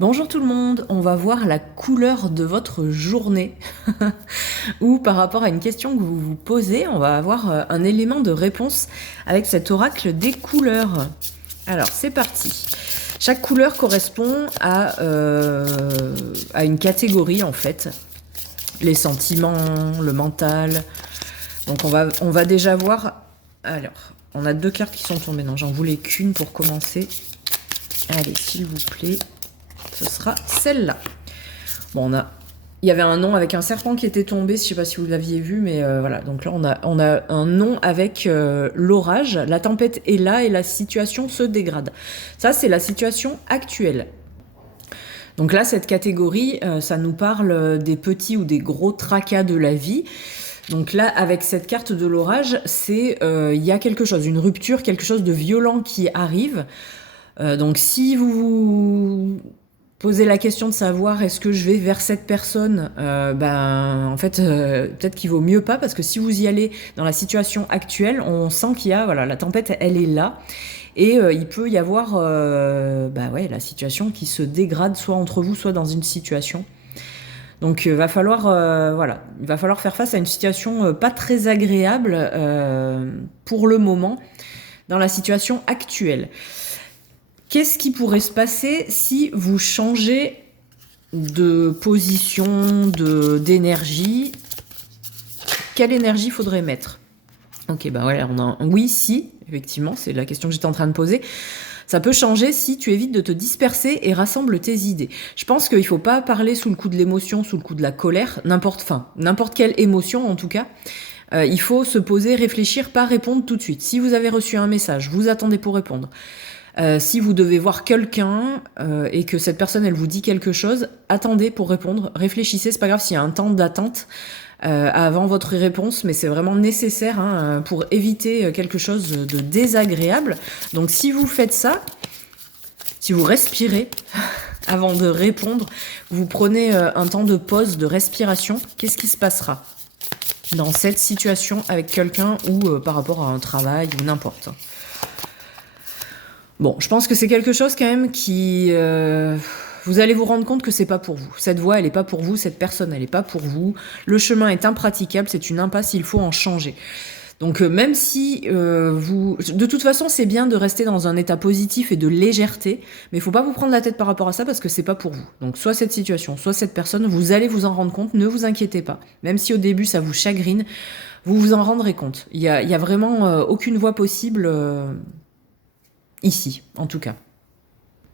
Bonjour tout le monde, on va voir la couleur de votre journée ou par rapport à une question que vous vous posez, on va avoir un élément de réponse avec cet oracle des couleurs. Alors c'est parti. Chaque couleur correspond à une catégorie en fait. Les sentiments, le mental. Donc on va déjà voir. Alors, on a deux cartes qui sont tombées. Non, j'en voulais qu'une pour commencer. Allez, s'il vous plaît. Ce sera celle-là. Bon, il y avait un nom avec un serpent qui était tombé, je ne sais pas si vous l'aviez vu, mais voilà. Donc là, on a un nom avec l'orage. La tempête est là et la situation se dégrade. Ça, c'est la situation actuelle. Donc là, cette catégorie, ça nous parle des petits ou des gros tracas de la vie. Donc là, avec cette carte de l'orage, il y a quelque chose, une rupture, quelque chose de violent qui arrive. Donc si vous posez la question de savoir est-ce que je vais vers cette personne, en fait, peut-être qu'il vaut mieux pas, parce que si vous y allez dans la situation actuelle, on sent qu'il y a, voilà, la tempête, elle est là. Et il peut y avoir la situation qui se dégrade, soit entre vous, soit dans une situation. Donc il va falloir faire face à une situation pas très agréable pour le moment dans la situation actuelle. Qu'est-ce qui pourrait se passer si vous changez de position, d'énergie? Quelle énergie faudrait mettre? Ok, voilà, on a un oui, si, effectivement, c'est la question que j'étais en train de poser. Ça peut changer si tu évites de te disperser et rassembles tes idées. Je pense qu'il ne faut pas parler sous le coup de l'émotion, sous le coup de la colère, n'importe quelle émotion en tout cas. Il faut se poser, réfléchir, pas répondre tout de suite. Si vous avez reçu un message, vous attendez pour répondre. Si vous devez voir quelqu'un et que cette personne elle vous dit quelque chose, attendez pour répondre, réfléchissez, c'est pas grave s'il y a un temps d'attente avant votre réponse, mais c'est vraiment nécessaire pour éviter quelque chose de désagréable. Donc si vous faites ça, si vous respirez avant de répondre, vous prenez un temps de pause, de respiration, qu'est-ce qui se passera dans cette situation avec quelqu'un ou par rapport à un travail ou n'importe. Bon, je pense que c'est quelque chose quand même qui... vous allez vous rendre compte que c'est pas pour vous. Cette voie, elle est pas pour vous. Cette personne, elle est pas pour vous. Le chemin est impraticable. C'est une impasse. Il faut en changer. Donc même si de toute façon, c'est bien de rester dans un état positif et de légèreté, mais il faut pas vous prendre la tête par rapport à ça parce que c'est pas pour vous. Donc soit cette situation, soit cette personne, vous allez vous en rendre compte. Ne vous inquiétez pas. Même si au début ça vous chagrine, vous vous en rendrez compte. Il y a vraiment aucune voie possible ici, en tout cas.